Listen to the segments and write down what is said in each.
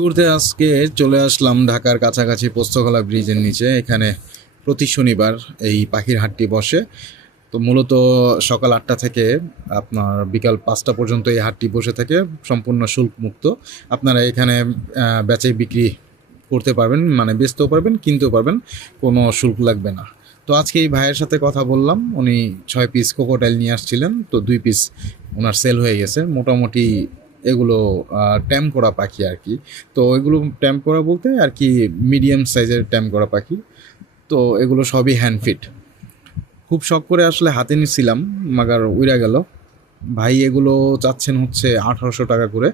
ঘুরতে আজকে চলে আসলাম ঢাকার কাছাকাছি পোস্তকলা ব্রিজের নিচে। এখানে প্রতি শনিবার এই পাখির হাটটি বসে। তো মূলত সকাল আটটা থেকে আপনার বিকাল পাঁচটা পর্যন্ত এই হাটটি বসে থাকে, সম্পূর্ণ শুল্ক মুক্ত আপনারা এখানে বেচে বিক্রি করতে পারবেন মানে বেচতেও পারবেন, কিনতেও পারবেন, কোনো শুল্ক লাগবে না। তো আজকে এই ভাইয়ের সাথে কথা বললাম, উনি ছয় পিস কোকোটাইল নিয়ে আসছিলেন, তো দুই পিস ওনার সেল হয়ে গেছে। মোটামুটি এগুলো ট্যাম করা পাখি আর কি। তো এগুলো ট্যাম করা বলতে আর কি মিডিয়াম সাইজের ট্যাম করা পাখি। তো এগুলো সবই হ্যান্ডফিট খুব শখ করে আসলে হাতে নিছিলাম, মাগার উইরা গেল। ভাই এগুলো চাচ্ছেন হচ্ছে আঠারোশো টাকা করে।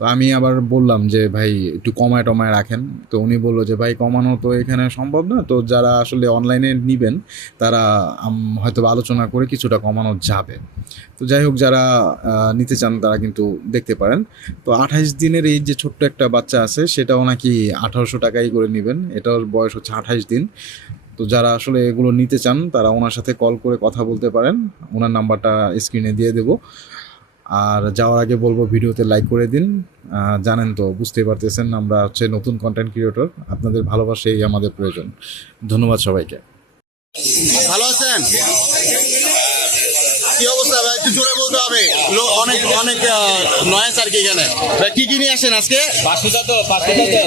তো আমি আবার বললাম যে, ভাই, একটু কমায় টমায় রাখেন। তো উনি বলল যে, ভাই, কমানো তো এখানে সম্ভব না। তো যারা আসলে অনলাইনে নিবেন, তারা হয়তো আলোচনা করে কিছুটা কমানো যাবে। তো যাই হোক, যারা নিতে চান, তারা কিন্তু দেখতে পারেন। তো আঠাইশ দিনের এই যে ছোট্ট একটা বাচ্চা আছে, সেটাও নাকি আঠারোশো টাকাই করে নেবেন। এটার বয়স হচ্ছে আঠাইশ দিন। তো যারা আসলে এগুলো নিতে চান, তারা ওনার সাথে কল করে কথা বলতে পারেন। ওনার নাম্বারটা স্ক্রিনে দিয়ে দেবো। আর যাওয়ার আগে বলব ভিডিওতে লাইক করে দিন। জানেন তো বুঝতেই পারতেছেন আমরা হচ্ছে নতুন কন্টেন্ট ক্রিয়েটর আপনাদের ভালোবাসাই আমাদের প্রয়োজন। ধন্যবাদ সবাইকে। ভালো আছেন? কি অবস্থা ভাই? একটু জোরে বলতে হবে। অনেক অনেক নয়েস আর কি এখানে। ভাই কি কি নিয়ে আসেন আজকে? পাঁচশোটা তো পাঁচশোটা তো।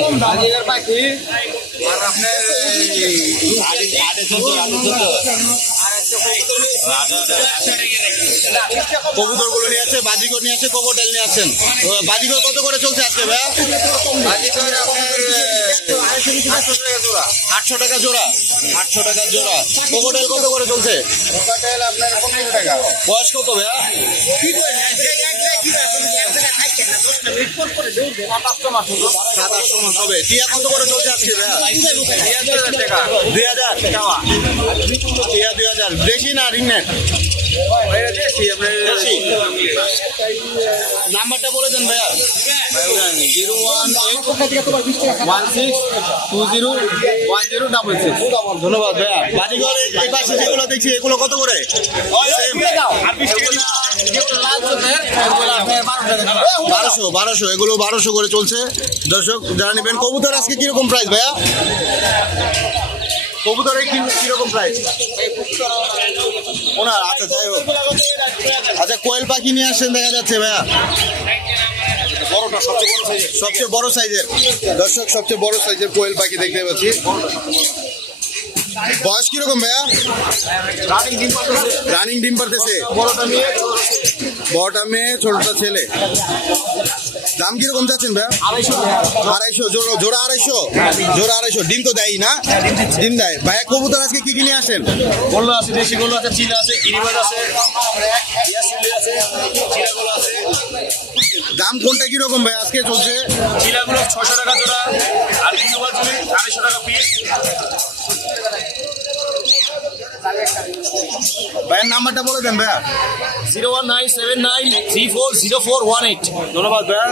চোদ্দ আটে চোদ্দ কবুতরগুলো নিয়ে আছে বাজিগর নিয়ে আছে কোকোটেল নিয়ে আছেন। বাজিকর বাজিগর কত করে চলছে আজকে ভাইয়া? আটশো টাকা জোড়া। আটশো টাকা জোড়া। কোকোটেল কত করে চলছে? বয়স কত ভাইয়া? সাত আটশো মাস হবে টিয়া কত করে চলছে আজকে ভাইয়া। দুই হাজার টিয়া দুই হাজার বেশি না রিংনেট নাম্বারটা বলে দেন ভাইয়া zero one one six two zero one zero double six ধন্যবাদ ভাইয়া বাড়িঘর এই পাশে যেগুলো দেখছি এগুলো কত করে বারোশো বারোশো এগুলো বারোশো করে চলছে। দর্শক যারা নেবেন কবুতর আজকে কীরকম প্রাইস ভাইয়া? কবুতরের কীরকম প্রাইস ওনার আচ্ছা যাই হোক। আচ্ছা কোয়েল পাখি নিয়ে আসছেন দেখা যাচ্ছে ভাইয়া। সবচেয়ে বড় সাইজের দর্শক সবচেয়ে বড় সাইজের কোয়েল পাখি দেখতে পাচ্ছি। বয়স কীরকম ভাইয়া? রানিং ডিম পারতেছে বড়টা মেয়ে ছোটটা ছেলে। দাম কীরকম যাচ্ছেন ভাইয়া? আড়াইশো। জোড়া জোড়া আড়াইশো? জোড়া আড়াইশো ডিম তো দেয় না? ডিম দেয়। ভাইয়া কবুতর আজকে কি কি নিয়ে আসেন? গোল্লা আছে দেশি গোল্লা আছে চিলা আছে গিরিবাজ দাম কোনটা কীরকম ভাই আজকে চলছে? চিলাগুলো ছশো টাকা জোড়া আর গিরিবাজ আড়াইশো টাকা পিস ভাইয়ের নাম্বারটা বলে দেন ভাইয়া। Zero one nine seven nine three four zero four one eight. ধন্যবাদ ভাইয়া।